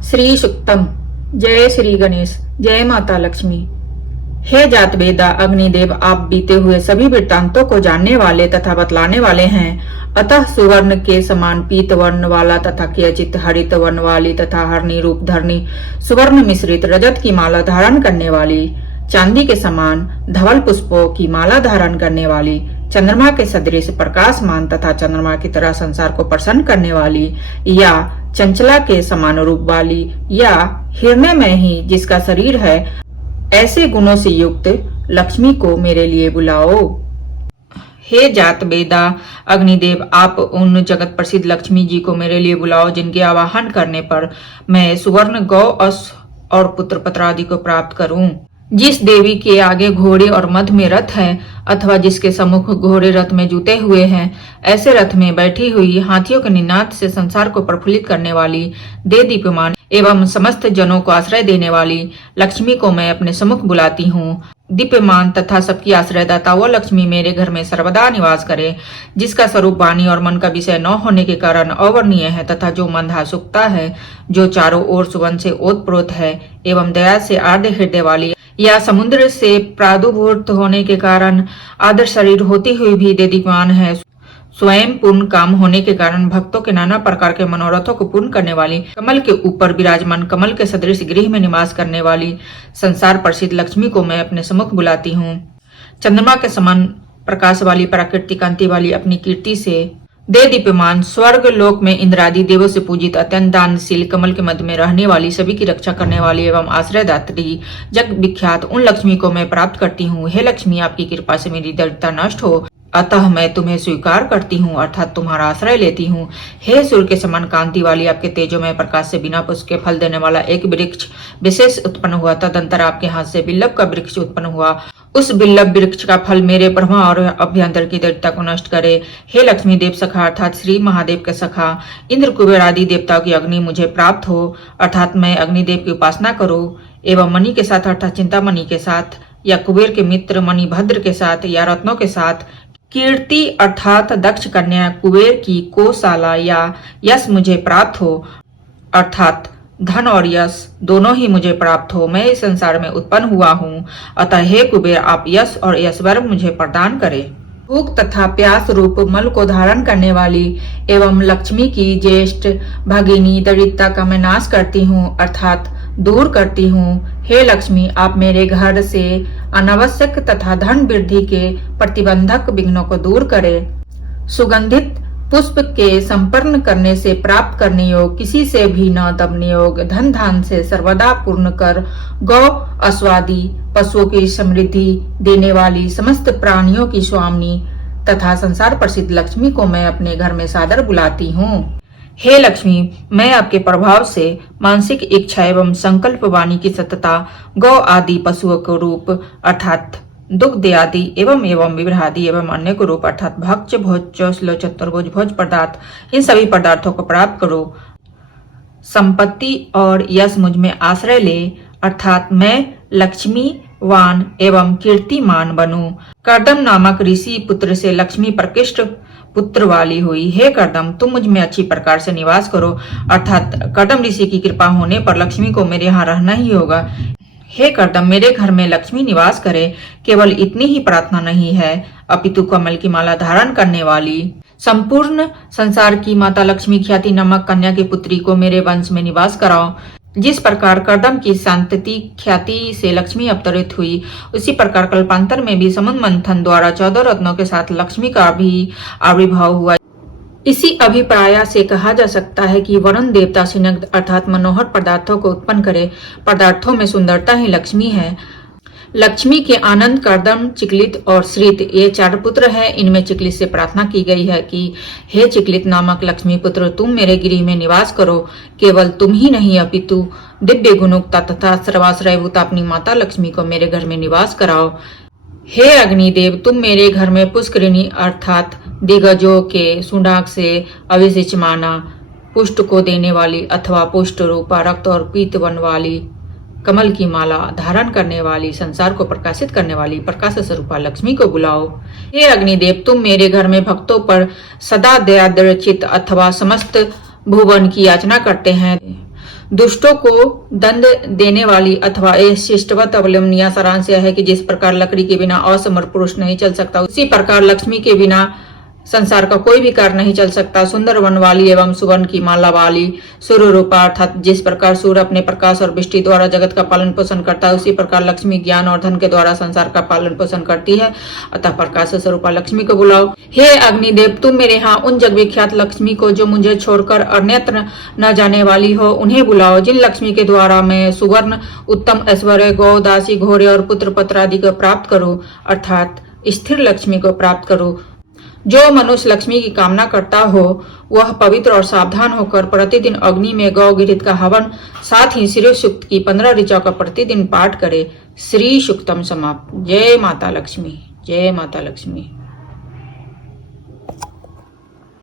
श्री सुक्तम। जय श्री गणेश, जय माता लक्ष्मी। हे जात वेदा अग्निदेव, आप बीते हुए सभी वृत्तांतों को जानने वाले तथा बतलाने वाले हैं। अतः सुवर्ण के समान पीत वर्ण वाला तथा कियचित हरित वर्ण वाली तथा हरणी रूप धरणी, सुवर्ण मिश्रित रजत की माला धारण करने वाली, चांदी के समान धवल पुष्पों की माला धारण करने वाली, चंद्रमा के सदृश प्रकाशमान तथा चंद्रमा की तरह संसार को प्रसन्न करने वाली, या चंचला के समान रूप वाली, या हिरण्य में ही जिसका शरीर है, ऐसे गुणों से युक्त लक्ष्मी को मेरे लिए बुलाओ। हे जात वेदा अग्निदेव, आप उन जगत प्रसिद्ध लक्ष्मी जी को मेरे लिए बुलाओ जिनके आवाहन करने पर मैं सुवर्ण गौ अश्व और पुत्र पत्र आदि को प्राप्त करूं। जिस देवी के आगे घोड़े और मध्य में रथ है, अथवा जिसके सम्मुख घोड़े रथ में जुटे हुए हैं, ऐसे रथ में बैठी हुई हाथियों के निनाद से संसार को प्रफुल्लित करने वाली, दे दीप्यमान एवं समस्त जनों को आश्रय देने वाली लक्ष्मी को मैं अपने सम्मुख बुलाती हूँ। दीप्यमान तथा सबकी आश्रयदाता वो लक्ष्मी मेरे घर में सर्वदा निवास करे, जिसका स्वरूप वाणी और मन का विषय न होने के कारण अवर्णीय है, तथा जो मंदा सुखता है, जो चारों ओर सुवन से ओतप्रोत है एवं दया से आर्द्र हृदय वाली, या समुद्र से प्रादुर्भूत होने के कारण आदर शरीर होती हुई भी दीप्यमान है, स्वयं पूर्ण काम होने के कारण भक्तों के नाना प्रकार के मनोरथों को पूर्ण करने वाली, कमल के ऊपर विराजमान कमल के सदृश गृह में निवास करने वाली संसार प्रसिद्ध लक्ष्मी को मैं अपने सम्मुख बुलाती हूँ। चंद्रमा के समान प्रकाश वाली, प्राकृतिक कांति वाली, अपनी कीर्ति से दे दीप्यमान, स्वर्ग लोक में इंद्रादि देवों से पूजित, अत्यंत दानशील, कमल के मध्य में रहने वाली, सभी की रक्षा करने वाली एवं आश्रयदात्री, जग विख्यात उन लक्ष्मी को मैं प्राप्त करती हूँ। हे लक्ष्मी, आपकी कृपा से मेरी दरिद्रता नष्ट हो, अतः मैं तुम्हें स्वीकार करती हूँ, अर्थात तुम्हारा आश्रय लेती हूँ। हे सूर्य के समान कांति वाली, आपके तेजोमय प्रकाश से बिना पुष्प के फल देने वाला एक वृक्ष विशेष उत्पन्न हुआ। तदंतर आपके हाथ से बिल्लव का वृक्ष उत्पन्न हुआ। उस बिल्लव वृक्ष का फल मेरे ब्रह्मा और अभ्यंतर की दरिद्रता को नष्ट करे। हे लक्ष्मी देव सखा, अर्थात श्री महादेव के सखा इंद्र कुबेर आदि देवताओं की अग्नि मुझे प्राप्त हो, अर्थात मैं अग्निदेव की उपासना करूं, एवं मणि के साथ अर्थात चिंतामणि के साथ, या कुबेर के मित्र मणिभद्र के साथ, या रत्नों के साथ, कीर्ति अर्थात दक्ष कन्या कुबेर की कोशाला या यश मुझे प्राप्त हो, अर्थात धन और यश दोनों ही मुझे प्राप्त हो। मैं इस संसार में उत्पन्न हुआ हूँ, अतः हे कुबेर, आप यश और यशवर मुझे प्रदान करें। भूख तथा प्यास रूप मल को धारण करने वाली एवं लक्ष्मी की ज्येष्ठ भगिनी दरिद्रता का मैं नाश करती हूँ, अर्थात दूर करती हूँ। हे लक्ष्मी, आप मेरे घर से अनावश्यक तथा धन वृद्धि के प्रतिबंधक विघ्नों को दूर करें। सुगंधित पुष्प के संपन्न करने से प्राप्त करने योग, किसी से भी न दबने योग, धन धान से सर्वदा पूर्ण कर, गौ अश्वादि पशुओं की समृद्धि देने वाली, समस्त प्राणियों की स्वामिनी तथा संसार प्रसिद्ध लक्ष्मी को मैं अपने घर में सादर बुलाती हूँ। हे लक्ष्मी, मैं आपके प्रभाव से मानसिक इच्छा एवं संकल्प वाणी की सतता, गौ आदि पशुओं को रूप अर्थात दुग्ध आदि एवं विग्रहादि एवं अन्य को रूप अर्थात भक्ष भोज श्लो चतुर्भुज भोज पदार्थ, इन सभी पदार्थों को प्राप्त करो। संपत्ति और यश मुझ में आश्रय ले, अर्थात मैं लक्ष्मीवान एवं कीर्तिमान बनूं। कर्दम नामक ऋषि पुत्र से लक्ष्मी प्रकृष्ट पुत्र वाली हुई। हे कर्दम, तुम मुझ में अच्छी प्रकार से निवास करो, अर्थात कर्दम ऋषि की कृपा होने पर लक्ष्मी को मेरे यहाँ रहना ही होगा। हे कर्दम, मेरे घर में लक्ष्मी निवास करे। केवल इतनी ही प्रार्थना नहीं है, अपितु कमल की माला धारण करने वाली संपूर्ण संसार की माता लक्ष्मी ख्याति नामक कन्या की पुत्री को मेरे वंश में निवास कराओ। जिस प्रकार कर्दम की संतति ख्याति से लक्ष्मी अवतरित हुई, उसी प्रकार कल्पांतर में भी समुद्र मंथन द्वारा 14 रत्नों के साथ लक्ष्मी का भी आविर्भाव हुआ। इसी अभिप्राय से कहा जा सकता है कि वरुण देवता स्निग्ध अर्थात मनोहर पदार्थों को उत्पन्न करे। पदार्थों में सुंदरता ही लक्ष्मी है। लक्ष्मी के आनंद, कर्दम, चिकलित और श्रित ये 4 पुत्र हैं। इनमें चिकलित से प्रार्थना की गई है कि हे चिकलित नामक लक्ष्मी पुत्र, तुम मेरे गृह में निवास करो। केवल तुम ही नहीं अपितु दिव्य गुणुक्ता तथा सर्वाश्रयभूता अपनी माता लक्ष्मी को मेरे घर में निवास कराओ। हे अग्निदेव, तुम मेरे घर में पुष्करिणी अर्थात दिग्गजों के सुंडाक से अभिषिचमाना, पुष्ट को देने वाली अथवा पुष्ट रूपा रक्त और पीत वन वाली, कमल की माला धारण करने वाली, संसार को प्रकाशित करने वाली प्रकाश स्वरूपा लक्ष्मी को बुलाओ। हे अग्निदेव, तुम मेरे घर में भक्तों पर सदा दयाद्रचित अथवा समस्त भुवन की याचना करते हैं। दुष्टों को दंड देने वाली अथवा शिष्टवत अवलंबनिया सारांश यह है कि जिस प्रकार लकड़ी के बिना असमर्थ पुरुष नहीं चल सकता, उसी प्रकार लक्ष्मी के बिना संसार का कोई भी कार्य नहीं चल सकता। सुंदर वन वाली एवं सुवर्ण की माला वाली सूर्य रूपा, अर्थात जिस प्रकार सूर्य अपने प्रकाश और वृष्टि द्वारा जगत का पालन पोषण करता है, उसी प्रकार लक्ष्मी ज्ञान और धन के द्वारा संसार का पालन पोषण करती है। अतः प्रकाश स्वरूपा लक्ष्मी को बुलाओ। हे अग्निदेव, तुम मेरे यहाँ उन जग विख्यात लक्ष्मी को जो मुझे छोड़कर अन्यत्र न जाने वाली हो, उन्हें बुलाओ। जिन लक्ष्मी के द्वारा मैं सुवर्ण, उत्तम ऐश्वर्य, गौ, दासी, घोड़े और पुत्र पत्र आदि को प्राप्त करूं, अर्थात स्थिर लक्ष्मी को प्राप्त करूं। जो मनुष्य लक्ष्मी की कामना करता हो वह पवित्र और सावधान होकर प्रतिदिन अग्नि में गौ गिरित का हवन, साथ ही श्री सूक्त की 15 ऋचाओं का प्रतिदिन पाठ करे। श्री सूक्तम समाप्त। जय माता लक्ष्मी, जय माता लक्ष्मी।